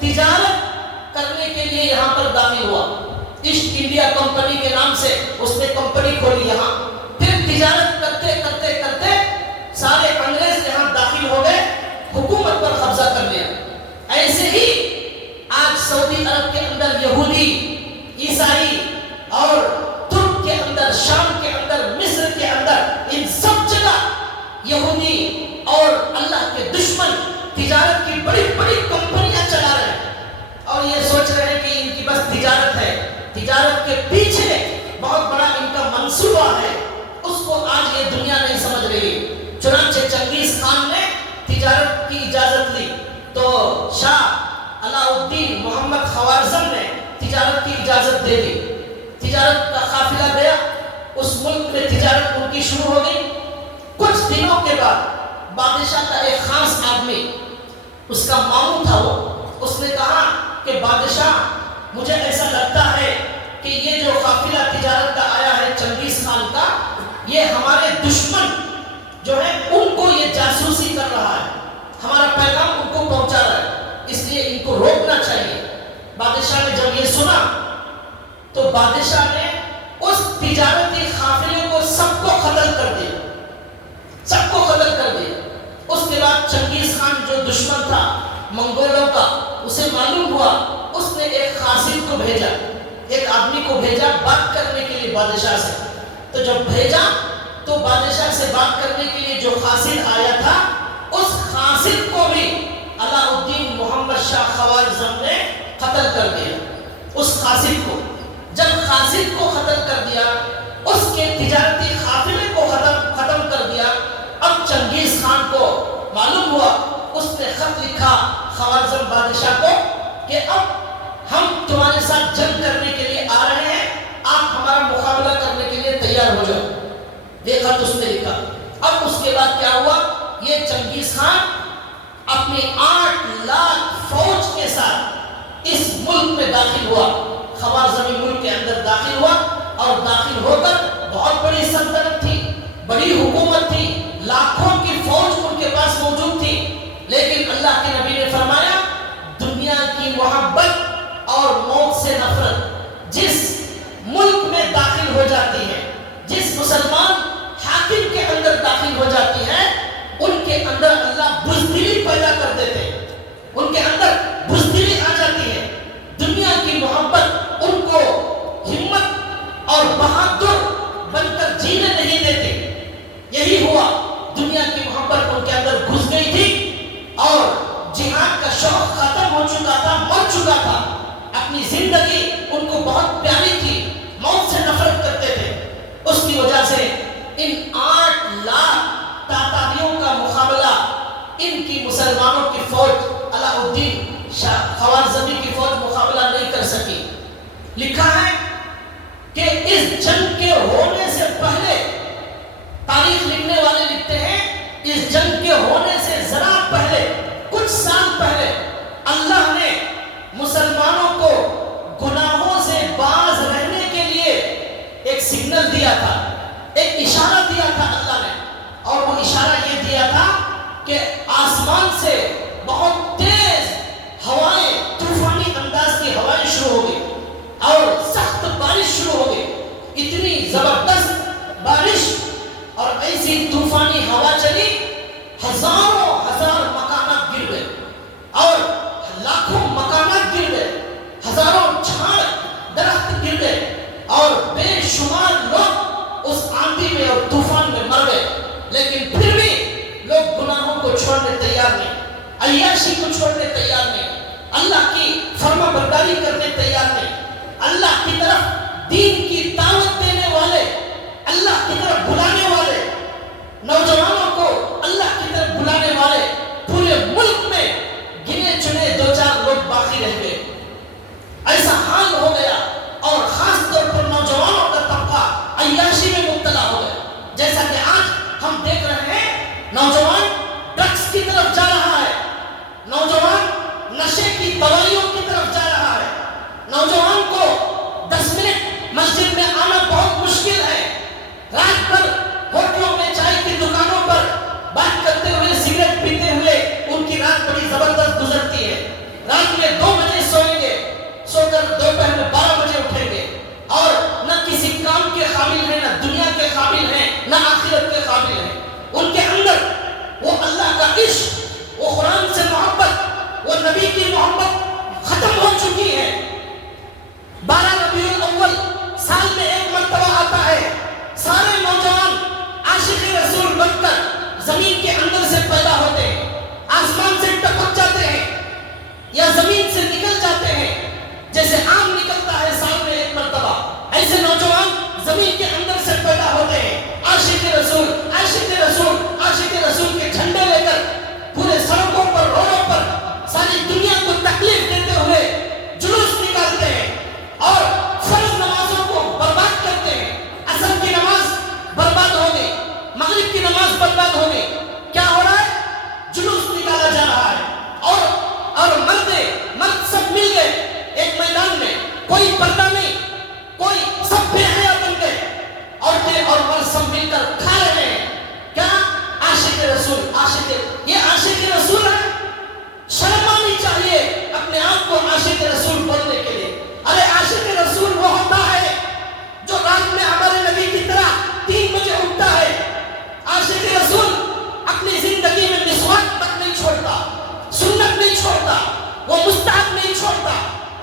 تجارت کرنے کے لیے یہاں پر داخل ہوا. ایسٹ انڈیا کمپنی کے نام سے اس نے کمپنی کھولی یہاں. پھر تجارت کرتے کرتے کرتے سارے انگریز یہاں داخل ہو گئے, حکومت پر قبضہ کر لیا. ایسے ہی آج سعودی عرب کے اندر یہودی, عیسائی اور ترک کے اندر, شام کے اندر, مصر کے اندر, ان سب جگہ یہودی اور اللہ کے دشمن تجارت کی بڑی بڑی کمپنیاں چلا رہے ہیں. اور یہ سوچ رہے ہیں کہ ان کی بس تجارت ہے. تجارت کے پیچھے بہت بڑا ان کا منصوبہ ہے. اس کو آج یہ دنیا نہیں سمجھ رہی. چنانچہ چنگیز خان نے تجارت کی اجازت لی تو شاہ علاء الدین محمد خوارزم نے تجارت کی اجازت دے دی. تجارت کا قافلہ گیا, اس ملک میں تجارت ان کی شروع ہو گئی. کچھ دنوں کے بعد بادشاہ کا ایک خاص آدمی، اس کا ماموں تھا وہ، اس نے کہا کہ بادشاہ مجھے ایسا لگتا ہے کہ یہ جو قافلہ تجارت کا آیا ہے چنگیز خان کا، یہ ہمارے دشمن جو ہے ان کو یہ جاسوسی کر رہا ہے، ہمارا پیغام ان کو پہنچا رہا ہے، اس لیے ان کو روکنا چاہیے۔ بادشاہ نے جب یہ سنا تو بادشاہ نے اس تجارتی قافلے کو سب کو قتل کر دیا، سب کو قتل کر دیا۔ اس کے بعد چنگیز خان جو دشمن تھا منگولوں کا، اسے معلوم ہوا، اس نے ایک قاصد کو بھیجا، ایک آدمی کو بھیجا بات کرنے کے لیے بادشاہ سے۔ تو جب بھیجا تو بادشاہ سے بات کرنے کے لیے جو قاصد آیا تھا، اس قاصد کو بھی علاء الدین محمد شاہ خوارزم نے قتل کر دیا۔ اس قاصد کو جب قاصد کو قتل کر دیا، اس کے تجارتی قافلے کو ختم کر دیا، اب چنگیز خان کو معلوم ہوا، اس نے خط لکھا خوارزم بادشاہ کو کہ اب ہم تمہارے ساتھ جنگ کرنے کے لیے آ رہے ہیں، آپ ہمارا مقابلہ کرنے کے لیے تیار ہو جاؤ۔ یہ خط اس نے لکھا۔ اب اس کے بعد کیا ہوا، یہ چنگیز خان اپنی 8 لاکھ فوج کے ساتھ اس ملک میں داخل ہوا، خوارزمی ملک کے اندر داخل ہوا، اور داخل ہو کر بہت بڑی سلطنت تھی، بڑی حکومت تھی، لاکھوں کی فوج ان کے پاس موجود تھی۔ لیکن اللہ کے نبی نے فرمایا، دنیا کی محبت اور موت سے نفرت جس ملک میں داخل ہو جاتی ہے، جس مسلمان حاکم کے اندر داخل ہو جاتی ہے، ان کے اندر اللہ بزدلی پیدا کر دیتے ہیں، ان کے اندر بزدلی آ جاتی ہے۔ دنیا کی محبت ان کو ہمت اور بہادر بن کر جینے نہیں دیتے۔ یہی ہوا، دنیا کی محبت ان کے اندر گھس گئی تھی، اور جہاد کا شوق ختم ہو چکا تھا، مر چکا تھا، اپنی زندگی ان کو بہت پیاری تھی، موت سے نفرت کرتے تھے۔ اس کی وجہ سے ان 8 لاکھ تاتاریوں کا مقابلہ ان کی مسلمانوں کی فوج علاء الدین شاہ خوارزمی کی فوج مقابلہ نہیں کر سکی۔ لکھا ہے کہ اس جنگ کے ہونے سے پہلے، تاریخ لکھنے والے لکھتے ہیں، اس جنگ کے ہونے سے ذرا پہلے، کچھ سال پہلے، اللہ نے مسلمانوں کو گناہوں سے باز رہنے کے لیے ایک سگنل دیا تھا، ایک اشارہ دیا تھا اللہ نے، اور وہ اشارہ یہ دیا تھا کہ آسمان سے بہت تیز ہوائیں، طوفانی انداز کی ہوائیں شروع ہو گئی، اور سخت بارش شروع ہو گئی، اتنی زبردست بارش اور ایسی طوفانی ہوا چلی، ہزاروں ہزار مکانات گر گئے، اور لاکھوں مکانات گر گئے، ہزاروں جھاڑ درخت گر گئے، اور بے شمار لوگ اس آندھی میں اور طوفان میں مر گئے۔ لیکن پھر بھی لوگ گناہوں کو چھوڑنے تیار نہیں، عیاشی کو چھوڑنے تیار نہیں، اللہ کی فرما برداری کرنے تیار نہیں۔ اللہ کی طرف دین کی دعوت دینے والے، اللہ کی طرف بلانے والے نوجوانوں کو اللہ کی طرف بلانے والے پورے ملک میں گنے چنے 2-4 لوگ باقی رہ گئے۔ ایسا حال ہو گیا، اور خاص طور پر نوجوانوں کا طبقہ عیاشی میں مبتلا ہو گیا۔ جیسا کہ آج ہم دیکھ رہے ہیں، نوجوان ڈرگس کی طرف جا رہا ہے، نوجوان نشے کی دوائیوں کی طرف جا رہا ہے، نوجوان کو 10 منٹ مسجد میں آنا بہت مشکل ہے، رات بھر ہوٹلوں میں، چائے کی دکانوں پر بات کرتے ہوئے، سگریٹ پیتے ہوئے ان کی رات بڑی زبردست گزرتی ہے۔ رات میں 2 بجے سوئیں گے، سو کر دوپہر میں 12 بجے اٹھیں گے، اور نہ کسی کام کے قابل ہیں، نہ دنیا کے قابل ہیں، نہ آخرت کے قابل ہیں۔ ان کے اندر وہ اللہ کا عشق، وہ قرآن سے محبت، وہ نبی کی محبت ختم ہو چکی ہے۔ 12 ربیع الاول سال میں ایک مرتبہ آتا ہے، سارے نوجوان عاشق رسول بن کر زمین کے اندر سے پیدا ہوتے ہیں، آسمان سے ٹپک جاتے ہیں، یا زمین سے نکل جاتے ہیں، جیسے آم نکلتا ہے سال میں ایک مرتبہ، ایسے نوجوان زمین کے اندر سے پیدا ہوتے ہیں، عاشق رسول، عاشق رسول، عاشق رسول کے جھنڈے لے کر پورے سڑکوں پر، روڈوں پر ساری دنیا کو تکلیف دیتے ہوئے جلوس نکالتے ہیں، اور فرض نمازوں کو برباد کرتے ہیں۔ عصر کی نماز برباد ہو گئی، مغرب کی نماز برباد کوئی پردہ نہیں، کوئی سب بے حیا بن گئے، عورتیں اور مرد سب مل کر کھا رہے ہیں کیا؟ عاشق رسول، یہ عاشق رسول ہے؟ شرم آنی چاہیے اپنے آپ کو عاشق رسول بولنے کے لیے۔ ارے عاشق رسول وہ ہوتا ہے جو رات میں ہمارے نبی کی طرح 3 بجے اٹھتا ہے۔ عاشق رسول اپنی زندگی میں مسواک تک نہیں چھوڑتا، سنت نہیں چھوڑتا، وہ مستحب نہیں چھوڑتا،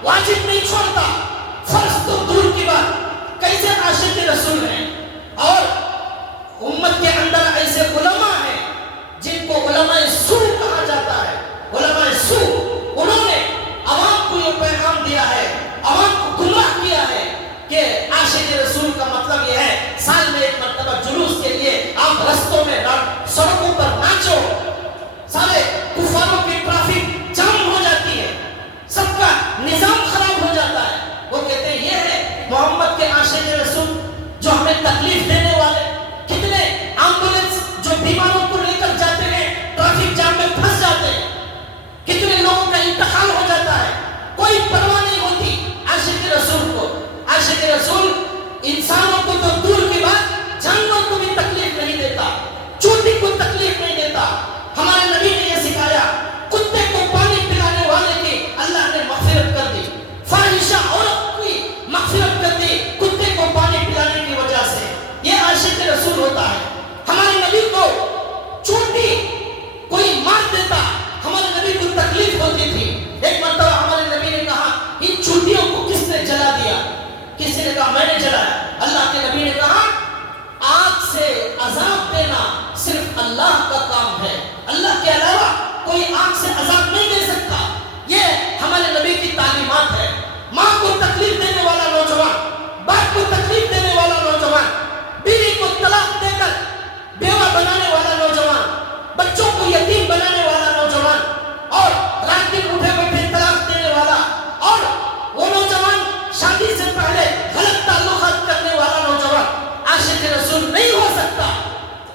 واجب نہیں چھوڑتا، فرض تو دور کی بات۔ کیسے عاشق رسول ہیں؟ اور امت کے اندر ایسے علماء ہیں جن کو علماء سو کہا جاتا ہے۔ علماء سو، انہوں نے عوام کو یہ پیغام دیا ہے، عوام کو گمراہ کیا ہے کہ عاشق رسول کا مطلب یہ ہے سال میں ایک مرتبہ جلوس کے لیے آپ رستوں میں سڑکوں پر ناچو، سارے کفاروں کی ٹریفک جام ہو جاتی ہے، سب کا نظام خراب ہو جاتا ہے۔ وہ کہتے ہیں یہ ہے محمد کے عاشق رسول جو ہمیں تکلیف دینے والے۔ کتنے ایمبولینس جو بیماروں کو لے کر جاتے ہیں ٹریفک جام میں پھنس جاتے ہیں، کتنے لوگوں کا انتقال ہو جاتا ہے، کوئی پرواہ نہیں ہوتی عاشق رسول کو۔ عاشق رسول انسانوں کو تو دور کی بات جانوروں کو بھی تکلیف نہیں دیتا، چوٹی کو تکلیف نہیں دیتا۔ ہمارے نبی نے یہ سکھایا، کتے کو پانی پلانے والے کی اللہ نے مغفرت کر دی، فاحشہ عورت کی مغفرت کر دی کتے کو پانی پلانے کی وجہ سے۔ یہ عاشق رسول ہوتا ہے۔ ہمارے نبی کو چوٹی کوئی مار دیتا، ہمارے نبی کو تکلیف ہوتی تھی۔ ایک مرتبہ ہمارے نبی نے کہا ان چوٹیوں کو کس نے جلا دیا؟ کسی نے کہا میں نے جلایا۔ اللہ کے نبی نے کہا آگ سے عذاب دینا صرف اللہ کا کام ہے، اللہ کے علاوہ کوئی آگ سے عذاب نہیں دے سکتا۔ یہ ہمارے نبی کی تعلیمات ہے۔ ماں کو تکلیف دینے والا نوجوان، باپ کو تکلیف دینے والا نوجوان، بیوی کو طلاق دے کر بیوہ بنانے والا نوجوان، بچوں کو یتیم بنانے والا نوجوان، اور رات دن اٹھے بیٹھے طلاق دینے والا، اور وہ نوجوان شادی سے پہلے غلط تعلقات کرنے والا نوجوان عاشق رسول نہیں ہو سکتا۔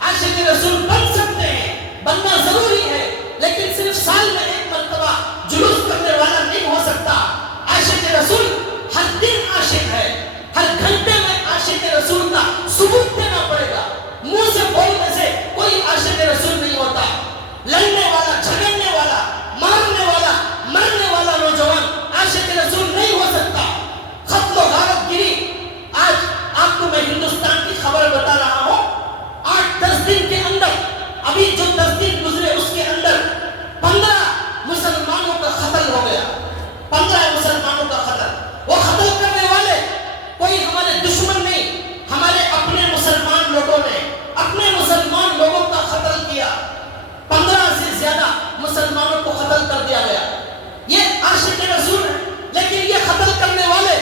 عاشق رسول بن سکتے ہیں، بننا ضروری ہے، لیکن صرف سال میں ایک مرتبہ جلوس کرنے والا نہیں ہو سکتا۔ عاشق رسول ہر دن عاشق ہے، ہر گھنٹے میں عاشق رسول کا ثبوت دینا پڑے گا۔ منہ سے بولنے سے کوئی عاشق رسول نہیں ہوتا۔ لڑنے والا، جھگڑنے والا، مارنے والا، مرنے والا نوجوان عاشق رسول نہیں ہو سکتا۔ قتل و غارت گری، آج آپ کو میں ہندوستان کی خبر بتا رہا ہوں، 8-10 دن کے اندر، ابھی جو 10 دن گزرے اس کے اندر 15 مسلمانوں کا قتل ہو گیا۔ 15 مسلمانوں کا قتل۔ وہ قتل کرنے والے کوئی ہمارے دشمن نہیں، ہمارے اپنے مسلمان لوگوں نے اپنے مسلمان لوگوں کا قتل کیا۔ 15 سے زیادہ مسلمانوں کو قتل کر دیا گیا۔ یہ عاشق رسول ہے، لیکن یہ قتل کرنے والے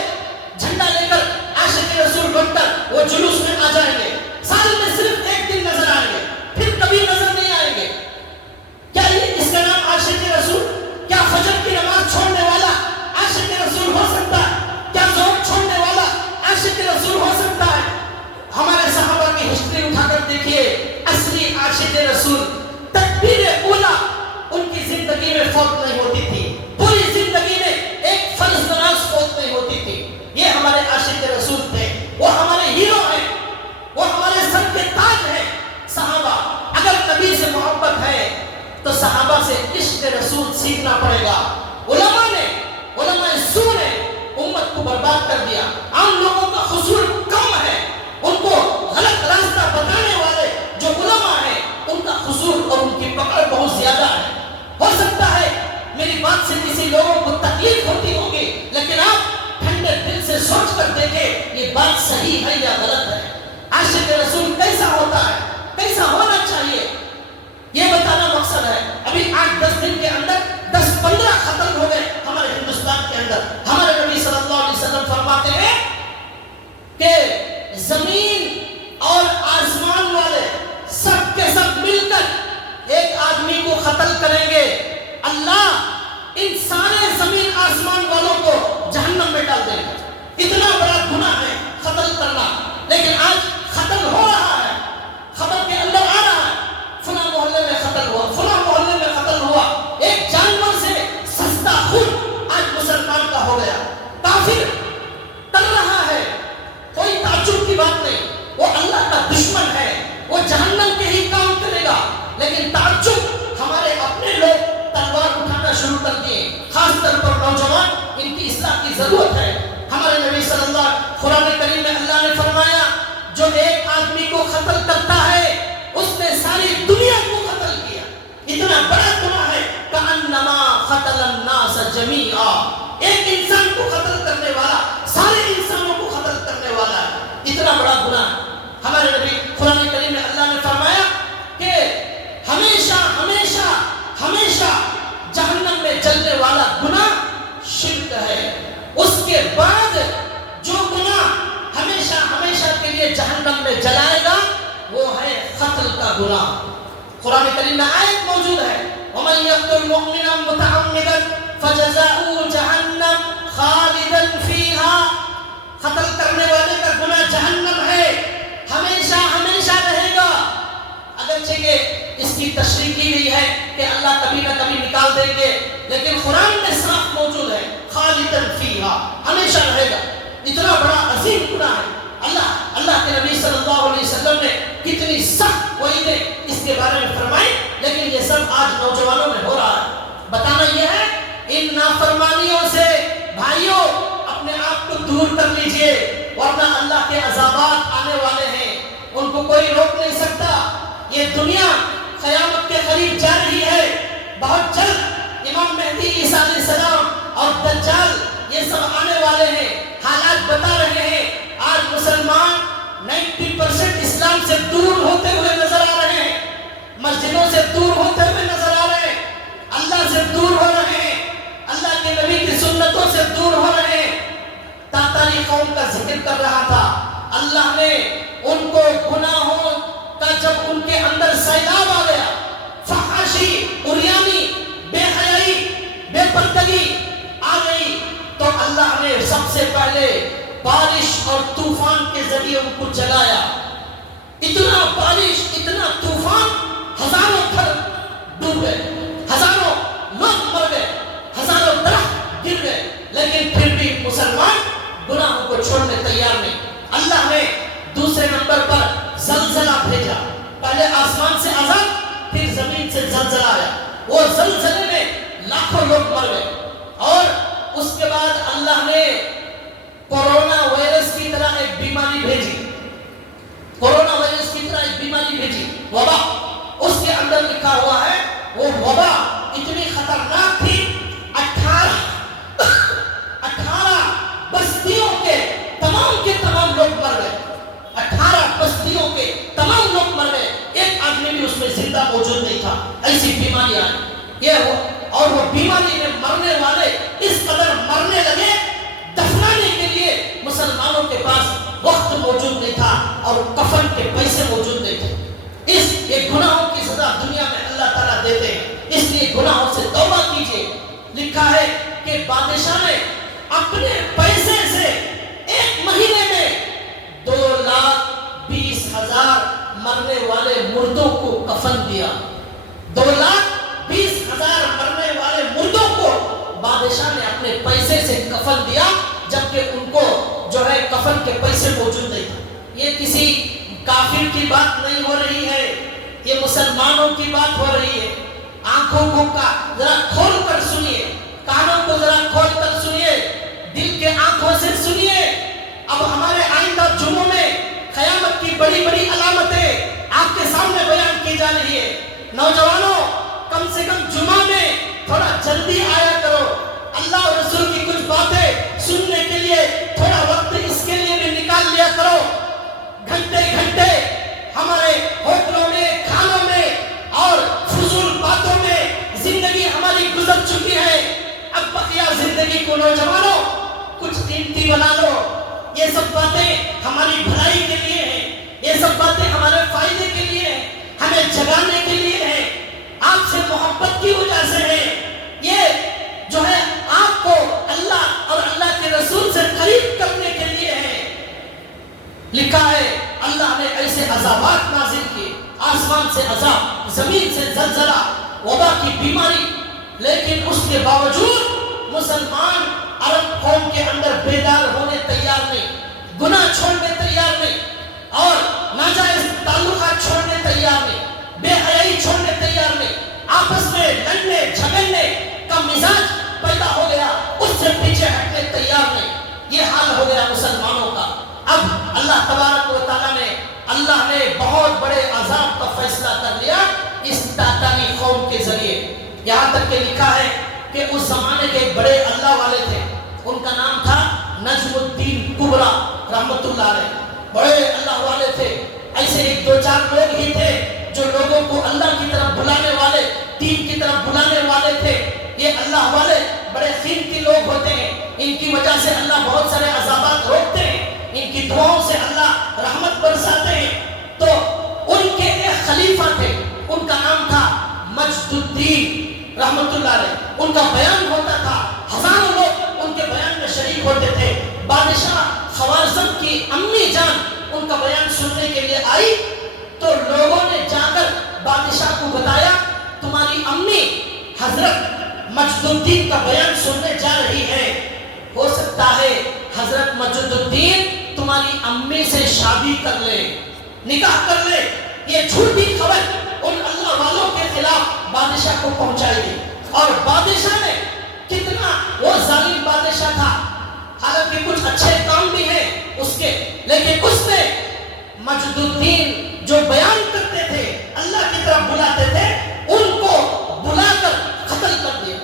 جھنڈا لے کر عاشق رسول بن کر وہ جلوس میں آ جائیں گے، سال میں صرف ایک دن نظر آئیں گے، پھر کبھی نظر نہیں آئیں گے۔ کیا یہ اس کا نام عاشق رسول؟ کیا فجر کی نماز چھوڑنے والا عاشق رسول ہو سکتا ہے؟ کیا ظہر چھوڑنے والا عاشق رسول ہو سکتا ہے؟ ہمارے صحابہ کی ہسٹری اٹھا کر دیکھیے، اصلی عاشق رسول تکبیر اولا ان کی زندگی میں فوت نہیں ہوتی تھی، پوری زندگی میں ایک فرض نماز فوت نہیں ہوتی تھی۔ یہ ہمارے عاشق رسول تھے، وہ ہمارے ہیرو ہیں، وہ ہمارے سر کے تاج ہیں۔ صحابہ، اگر نبی سے محبت ہے تو صحابہ سے عشق رسول سیکھنا پڑے گا۔ علماء سو نے امت کو برباد کر دیا۔ عام لوگوں کا قصور کم ہے، ان کو غلط راستہ بتانے والے جو علماء ہیں ان کا قصور اور ان کی پکڑ بہت زیادہ ہے۔ ہو سکتا ہے میری بات سے کسی لوگوں کو تکلیف ہوتی ہوگی، لیکن آپ ٹھنڈے دل سے سوچ کر دیکھیں یہ بات صحیح ہے یا غلط ہے۔ عاشق رسول کیسا ہوتا ہے، کیسا ہونا چاہیے، یہ بتانا مقصد ہے۔ ابھی 8-10 دن کے اندر 10-15 قتل ہو گئے ہمارے ہندوستان کے اندر۔ ہمارے نبی صلی اللہ علیہ وسلم فرماتے ہیں کہ زمین اور آسمان والے سب کے سب مل کر ایک آدمی کو قتل کریں گے، اللہ ان سارے زمین آسمان والوں کو جہنم میں ڈال دے گا۔ اتنا بڑا گناہ ہے قتل کرنا، لیکن آج قتل ہو رہا ہے، خبر کے اندر آ رہا ہے فلاں محلے میں قتل ہوا، فلاں محلے میں قتل ہوا۔ ایک جانور سے سستا خون آج مسلمان کا ہو گیا۔ کافر ان کی اصلاح کی ضرورت ہے. ہمارے نبی صلی اللہ علیہ وسلم قرآن کریم میں اللہ نے فرمایا جو ایک آدمی کو قتل کرتا ہے اس نے ساری دنیا کو قتل کیا. اتنا بڑا گناہ ہے کأنما قتل الناس جميعا. ایک انسان کو قتل کرنے والا سارے انسانوں کو قتل کرنے والا ہے. اتنا بڑا گناہ. ہمارے نبی قرآن کریم میں اللہ نے فرمایا کہ ہمیشہ ہمیشہ ہمیشہ جہنم میں جلنے والا گناہ شرک ہے. اس کے بعد جو گناہ ہمیشہ ہمیشہ کے لیے جہنم میں جلائے گا وہ ہے قتل کا گناہ. قرآن کریم میں آیت موجود ہے وَمَن يَقْتُلْ مُؤْمِنًا مُتَعَمِّدًا فَجَزَاؤُهُ جَهَنَّمُ خَالِدًا فِيهَا. قتل کرنے والے کا گناہ جہنم ہے, ہمیشہ ہمیشہ رہے گا. اگرچہ کہ اس کی تشریح کی گئی ہے کہ اللہ کبھی نہ کبھی نکال دیں گے, لیکن قرآن میں صاف موجود ہے خالداً فیہا, ہمیشہ رہے گا. اتنا بڑا عظیم گناہ ہے. اللہ کے نبی صلی اللہ علیہ وسلم نے کتنی سخت وعیدیں اس کے بارے میں فرمائی, لیکن یہ سب آج نوجوانوں میں ہو رہا ہے. بتانا یہ ہے ان نافرمانیوں سے بھائیوں اپنے آپ کو دور کر لیجئے, ورنہ اللہ کے عذابات آنے والے ہیں, ان کو کوئی روک نہیں سکتا. یہ دنیا قیامت کے قریب جا رہی ہے. بہت جلد امام مہدی عیسیٰ علیہ السلام اور دجال یہ سب آنے والے ہیں. حالات بتا رہے ہیں آج مسلمان 90% اسلام سے دور ہوتے ہوئے نظر آ رہے ہیں, مسجدوں سے دور ہوتے ہوئے نظر آ رہے ہیں, اللہ سے دور ہو رہے ہیں, اللہ کے نبی کی سنتوں سے دور ہو رہے ہیں. تاتاری قوم کا ذکر کر رہا تھا, اللہ نے ان کو گناہوں کا جب ان کے اندر سیلاب آ گیا, فحاشی, عریانی, بے حیائی, بے پردگی آ گئی, تو اللہ نے سب سے پہلے بارش اور طوفان کے ذریعے ان کو جلایا. اتنا بارش, اتنا طوفان, ہزاروں گھر ڈوب گئے, ہزاروں لوگ مر گئے, ہزاروں درخت گر گئے, لیکن پھر بھی مسلمان گناہوں کو چھوڑنے تیار نہیں. اللہ نے دوسرے نمبر پر زلزلہ بھیجا. پہلے آسمان سے عذاب, پھر زمین سے زلزلہ آیا. وہ زلزلے میں لاکھوں لوگ مر گئے. اور اس کے بعد اللہ نے کورونا وائرس کی طرح ایک بیماری بھیجی, کورونا وائرس کی طرح ایک بیماری بھیجی, وبا. اس کے اندر لکھا ہوا ہے وہ وبا اتنی خطرناک تھی, 18 بستیوں کے تمام لوگ مر گئے. 18 بستیوں کے تمام لوگ مر گئے, ایک آدمی بھی اس میں زندہ موجود نہیں تھا. ایسی بیماری آئی یہ اور وہ بیماری میں مرنے والے اس قدر مرنے لگے, دفنانے کے لیے مسلمانوں کے پاس وقت موجود نہیں تھا اور کفن کے پیسے موجود نہیں تھے. یہ گناہوں کی سزا دنیا میں اللہ تعالیٰ دیتے ہیں, اس لیے گناہوں سے توبہ کیجیے. لکھا ہے کہ بادشاہ نے اپنے پیسے سے ایک مہینے میں 2,20,000 مرنے والے مردوں کو کفن دیا. 2,20,000 مرنے والے مردوں کو بادشاہ نے اپنے پیسے سے کفن دیا, جبکہ ان کو جو ہے کفن کے پیسے موجود نہیں تھے. یہ کسی کافر کی بات نہیں ہو رہی ہے, یہ مسلمانوں کی بات ہو رہی ہے. آنکھوں کو ذرا کھول کر سنیے, کانوں کو ذرا کھول کر سنیے, دل کے آنکھوں سے سنیے. اب ہمارے آئندہ جمعوں میں قیامت کی بڑی بڑی علامتیں آپ کے سامنے بیان کی جا رہی ہے. نوجوانوں کم سے کم جمعہ میں تھوڑا جلدی آیا کرو, اللہ اور رسول کی کچھ باتیں سننے کے لیے تھوڑا وقت اس کے لیے بھی نکال لیا کرو. گھنٹے گھنٹے ہمارے ہوٹلوں میں, کھانوں میں اور فضول باتوں میں زندگی ہماری گزر چکی ہے. اب بقیہ زندگی کو نوجوانوں کچھ قیمتی بنا لو. یہ سب باتیں ہماری بھلائی کے لیے ہیں, یہ سب باتیں ہمارے فائدے کے لیے ہیں, ہمیں جگانے کے لیے ہیں, آپ سے محبت کی وجہ سے ہے. یہ جو ہے آپ کو اللہ اور اللہ کے رسول سے قریب کرنے کے لیے ہے. لکھا ہے اللہ نے ایسے عذابات نازل کیے, آسمان سے عذاب, زمین سے زلزلہ, وبا کی بیماری, لیکن اس کے باوجود مسلمان عرب قوم کے اندر بیدار ہونے تیار نہیں, گناہ چھوڑنے تیار نہیں, اور ناجائز تعلقات چھوڑنے تیار نہیں, بے حیائی چھوڑنے تیار نہیں. آپس میں لڑنے جھگڑنے کا مزاج پیدا ہو گیا, اس سے پیچھے تبارک و تعالیٰ نے اللہ نے بہت بڑے عذاب کا فیصلہ کر لیا اس تاتانی قوم کے ذریعے. یہاں تک کہ لکھا ہے کہ اس زمانے کے ایک بڑے اللہ والے تھے, ان کا نام تھا نجم الدین کبرا رحمت اللہ علیہ. بڑے اللہ والے تھے. ایسے ایک دو چار لوگ ہی تھے جو لوگوں کو اللہ کی طرف بلانے والے, دین کی طرف بلانے والے تھے. یہ اللہ والے بڑے قیمتی لوگ ہوتے ہیں, ان کی وجہ سے اللہ بہت سارے عذابات روکتے ہیں, ان کی دعاؤں سے اللہ رحمت برساتے ہیں. تو ان کے ایک خلیفہ تھے, ان کا نام تھا مجد الدین رحمت اللہ علیہ. ان کا بیان ہوتا تھا, ہزاروں لوگ ان کے بیان میں شریک ہوتے تھے. بادشاہ خوارزم کی امی جان ان کا بیان سننے کے لیے آئی تو لوگوں نے جا کر بادشاہ کو بتایا تمہاری امی حضرت مجد الدین کا بیان سننے جا رہی ہے, ہو سکتا ہے حضرت مجد الدین تمہاری امی سے شادی کر لے, نکاح کر لے. یہ جھوٹی خبر ان اللہ والوں کے خلاف بادشاہ کو پہنچائی گئی. اور بادشاہ نے کتنا, وہ ظالم بادشاہ تھا, حالانکہ کچھ اچھے کام بھی ہیں اس کے, لیکن اس نے مجد الدین جو بیان کرتے تھے, اللہ کی طرف بلاتے تھے, ان کو بلا کر قتل کر دیا.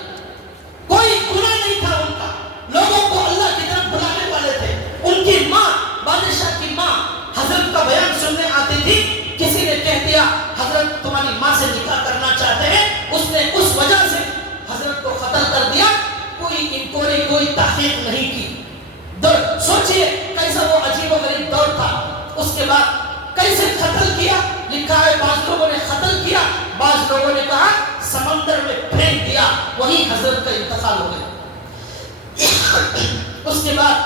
کوئی گناہ نہیں تھا ان کا, لوگوں کو اللہ کی طرف بلانے والے تھے. ان کی ماں, بادشاہ کی ماں حضرت کا بیان سننے آتی تھی. کسی نے کہہ دیا حضرت تمہاری ماں سے نکاح کرنا چاہتے ہیں, اس نے اس وجہ سے حضرت کو قتل کر دیا. کوئی انکوائری, کوئی تحقیق نہیں کی. سوچئے کیسا وہ عجیب و غریب دور تھا. اس کے بعد کیسے قتل کیا, لکھا ہے بعض لوگوں نے قتل کیا, بعض لوگوں نے کہا سمندر میں پھینک دیا, وہی حضرت کا انتقال ہو گیا. اس کے بعد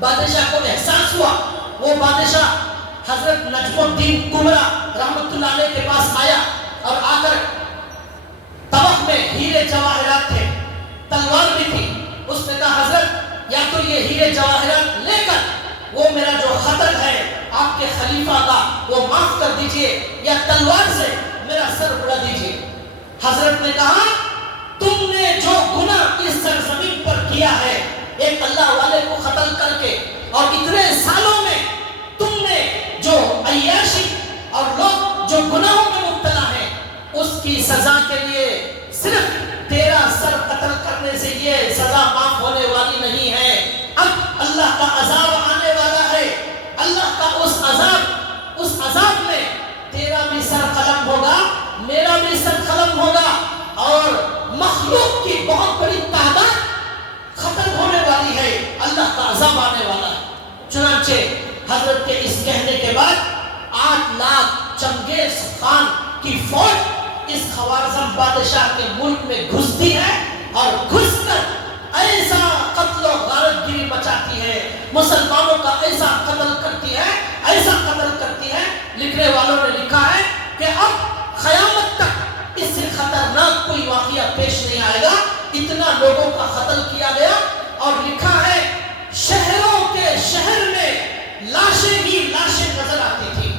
بادشاہ کو احساس ہوا, وہ بادشاہ حضرت نجم الدین کبرا رحمت اللہ علیہ کے پاس آیا اور آ کر طبق میں ہیرے جواہرات تھے, تلوار بھی تھی. اس نے کہا حضرت یا تو یہ ہیرے جواہرات لے کر وہ میرا جو قتل ہے آپ کے خلیفہ کا وہ معاف کر دیجئے, یا تلوار سے میرا سر اڑا دیجئے. حضرت نے کہا تم نے جو گناہ اس سرزمین پر کیا ہے, ایک اللہ والے کو قتل کر کے, اور اتنے سالوں میں تم نے جو عیاشی اور لوگ جو گناہوں میں مبتلا ہیں, اس کی سزا کے لیے صرف تیرا سر قتل کرنے سے یہ سزا معاف ہونے والی نہیں ہے. اب اللہ کا عذاب آنے والا ہے. اللہ کا اس عذاب میں تیرا بھی سر قلم ہوگا, میرا بھی سر قلم ہوگا, اور مخلوق کی بہت بڑی تعداد ختم ہونے والی ہے. اللہ کا عذاب آنے والا ہے. چنانچہ حضرت کے اس کہنے کے بعد 8 لاکھ چنگیز خان کی فوج اس خوارزم بادشاہ کے ملک میں گھستی ہے, اور گھس کر ایسا قتل و غارت گیری مچاتی ہے, مسلمانوں کا ایسا قتل کرتی ہے, ایسا قتل کرتی ہے. لکھنے والوں نے لکھا ہے کہ اب قیامت تک اس سے خطرناک کوئی واقعہ پیش نہیں آئے گا, اتنا لوگوں کا قتل کیا گیا. اور لکھا ہے شہروں کے شہر میں لاشیں ہی لاشیں نظر آتی تھی,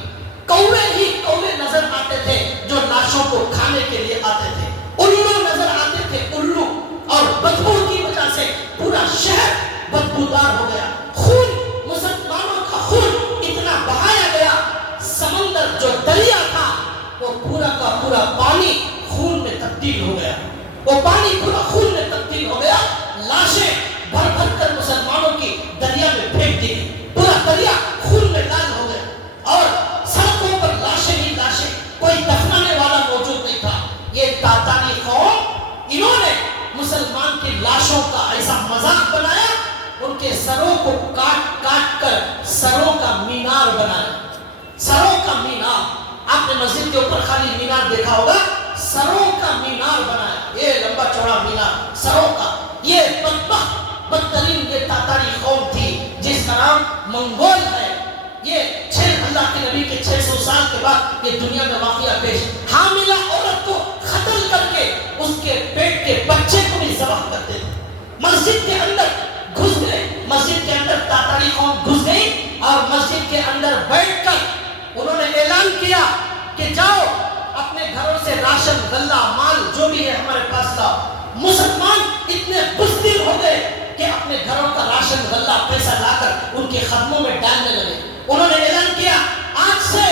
کوے ہی کوے نظر آتے تھے جو لاشوں کو کھانے کے لیے آتے تھے, الو نظر آتے تھے, الو. اور بدبو کی وجہ سے پورا شہر بدبودار ہو گیا. خون, مسلمانوں کا خون اتنا بہایا گیا, سمندر جو دریا تھا وہ پورا کا پورا پانی خون میں تبدیل ہو گیا, وہ پانی پورا خون میں تبدیل ہو گیا. لاشیں بھر بھر کر مسلمانوں کی دریا میں پھینک دی, پورا دریا خون میں لال ہو گیا, اور سڑکوں پر لاشیں ہی لاشیں, کوئی دفنانے والا موجود نہیں تھا. یہ تاتانی قوم, انہوں نے مسلمان کی لاشوں کا ایسا مذاق بنایا, ان کے سروں کو کاٹ کاٹ کر سروں کا مینار بنایا. سروں کا مینار, آپ نے مسجد کے اوپر خالی مینار دیکھا ہوگا, سروں کا مینار بنایا. یہ لمبا چوڑا مینار سروں کا. یہ بدترین یہ تاتاری قوم تھی جس کا نام منگول ہے. یہ اللہ کے نبی کے 600 سال کے بعد یہ دنیا میں واقعہ پیش. حاملہ عورت کو قتل کر کے اس کے پیٹ کے بچے کو بھی ذبح کرتے تھے. مسجد کے اندر گھس گئے, مسجد کے اندر تاتاری قوم گھس گئی, اور مسجد کے اندر بیٹھ کر انہوں نے اعلان کیا کہ جاؤ اپنے گھروں سے راشن, غلہ, مال جو بھی ہے ہمارے پاس لاؤ. مسلمان اتنے بزدل ہو گئے کہ اپنے گھروں کا راشن, غلہ, پیسہ لا کر ان کے خدموں میں ڈالنے لگے. انہوں نے اعلان کیا آج سے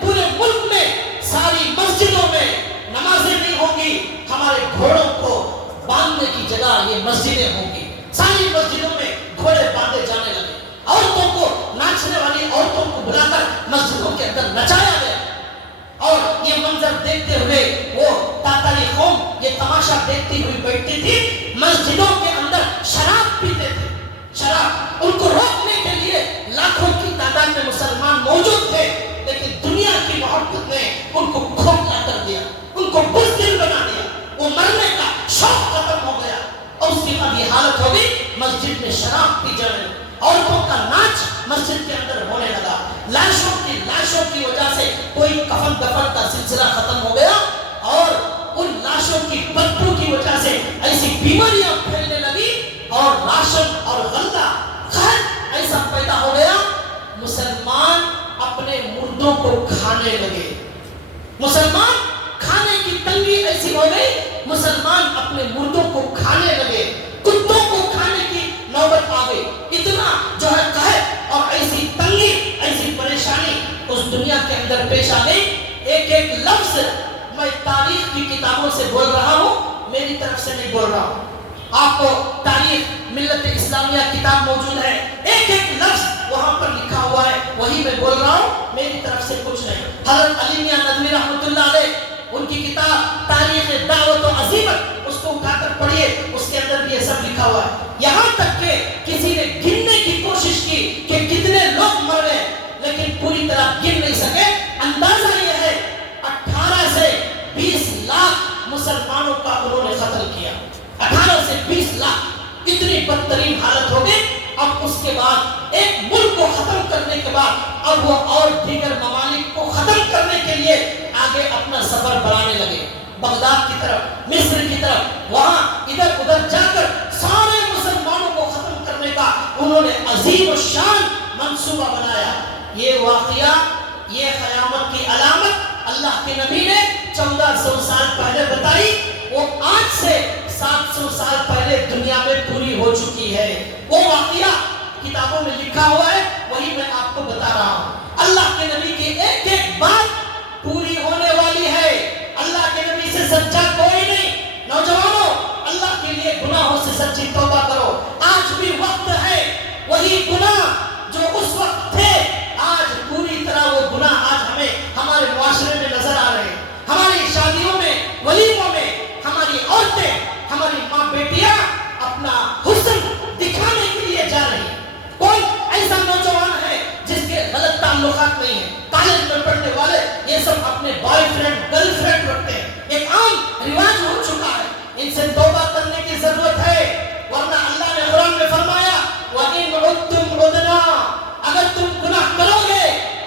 پورے ملک میں ساری مسجدوں میں نمازیں نہیں ہوں گی، ہمارے گھوڑوں کو باندھنے کی جگہ یہ مسجدیں ہوں گی۔ ساری مسجدوں میں گھوڑے باندھے جانے لگے، عورتوں کو، ناچنے والی عورتوں کو بلا کر مسجدوں کے اندر نچایا گیا، اور یہ منظر دیکھتے ہوئے وہ تاتاری قوم یہ تماشا دیکھتی ہوئی بیٹھتی تھی، مسجدوں کے اندر شراب پیتے تھے۔ شراب ان کو روکنے کے لیے لاکھوں کی تعداد میں مسلمان موجود تھے، لیکن دنیا کی محبت نے ان کو کھوکھلا کر دیا، ان کو بزدل بنا دیا، وہ مرنے کا شوق ختم ہو گیا، اور اس کے بعد یہ حالت ہو گئی مسجد میں شراب پی جانے لگی، عورتوں کا ناچ مسجد کے اندر ہونے لگا، لاشوں کی وجہ سے کوئی کفن دفن کا سلسلہ ختم ہو گیا، اور ان لاشوں کی بدبو کی وجہ سے ایسی بیماریاں پھیلنے لگی، اور راشن اور غلہ قحط ایسا پیدا ہو گیا، مسلمان اپنے مردوں کو کھانے لگے، مسلمان کھانے کی تنگی ایسی ہو گئی، مسلمان اپنے مردوں کو کھانے لگے، کتوں کو کھانے کی نوبت آ گئی، اتنا جو ہے قحط اور ایسی تنگی، ایسی پریشانی اس دنیا کے اندر پیش آ گئی۔ ایک ایک لفظ میں تاریخ کی کتابوں سے بول رہا ہوں، میری طرف سے نہیں بول رہا ہوں، آپ کو تاریخ ملت اسلامیہ کتاب موجود ہے، ایک ایک لفظ وہاں پر لکھا ہوا ہے، وہی میں بول رہا ہوں، میری طرف سے کچھ نہیں۔ حضرت علی میاں ندوی رحمۃ اللہ علیہ، ان کی کتاب تاریخ دعوت و عزیمت، اس کو اٹھا کر پڑھیے، اس کے اندر بھی یہ سب لکھا ہوا ہے۔ یہاں تک کہ کسی نے گننے کی کوشش کی کہ کتنے لوگ مر گئے، لیکن پوری طرح گن نہیں سکے، اندازہ یہ ہے 18 سے 20 لاکھ مسلمانوں کا انہوں نے قتل کیا، 18 سے 20 لاکھ، اتنی بدترین حالت ہو گئی۔ اب اس کے بعد ایک ملک کو ختم کرنے کے بعد اب وہ اور دیگر ممالک کو ختم کرنے کے لیے آگے اپنا سفر بڑھانے لگے، بغداد کی طرف، مصر کی طرف، وہاں ادھر ادھر جا کر سارے مسلمانوں کو ختم کرنے کا انہوں نے عظیم الشان منصوبہ بنایا۔ یہ واقعہ، یہ قیامت کی علامت اللہ کے نبی نے 1400 سال پہلے بتائی، وہ آج سے 700 سال پہلے دنیا میں پوری ہو چکی ہے۔ وہ واقعہ کتابوں میں لکھا ہوا ہے، وہی میں آپ کو بتا رہا ہوں۔ اللہ کے نبی کی ایک ایک بات پوری ہونے والی ہے، اللہ کے نبی سے سچا کوئی نہیں۔ نوجوانوں، اللہ کے لیے گناہوں سے سچی توبہ کرو، آج بھی وقت ہے۔ وہی گناہ جو اس وقت تھے، آج پوری طرح وہ گناہ آج ہمیں ہمارے معاشرے میں نظر آ رہے ہیں، ہماری شادیوں میں، ولیموں میں، ہماری عورتیں، ہماری ماں بیٹیاں اپنا حسن دکھانے کے لیے جا رہی ہیں۔ کوئی ایسا نوجوان ہے جس کے غلط تعلقات نہیں ہیں، کالج میں پڑھنے والے یہ سب اپنے بوائے فرینڈ، گرل فرینڈ رکھتے ہیں، ایک عام رواج ہو چکا ہے، ان سے توبہ کرنے کی ضرورت ہے، ورنہ اللہ نے قرآن میں فرمایا وَإِنْ عُدْتُمْ عُدْنَا، اگر تم گناہ کرو گے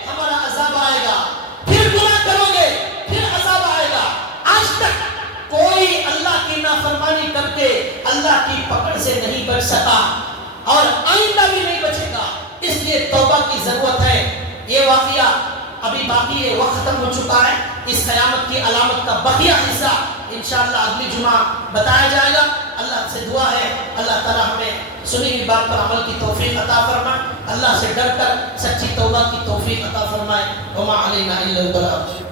ہمارا عذاب آئے گا، پھر گناہ کرو گے پھر عذاب آئے گا۔ آج تک کوئی اللہ کی نافرمانی کر کے اللہ کی پکڑ سے نہیں بچ سکا، اور آئندہ بھی نہیں بچے گا، اس لیے توبہ کی ضرورت ہے۔ یہ واقعہ ابھی باقی ہے، وقت ختم ہو چکا ہے، اس قیامت کی علامت کا بقیہ حصہ انشاءاللہ اگلی جمعہ بتایا جائے گا۔ اللہ سے دعا ہے اللہ تعالی ہمیں سنی ہوئی بات پر عمل کی توفیق عطا فرمائے، اللہ سے ڈر کر سچی توبہ کی توفیق عطا فرمائے۔ وما علینا الا البلاغ۔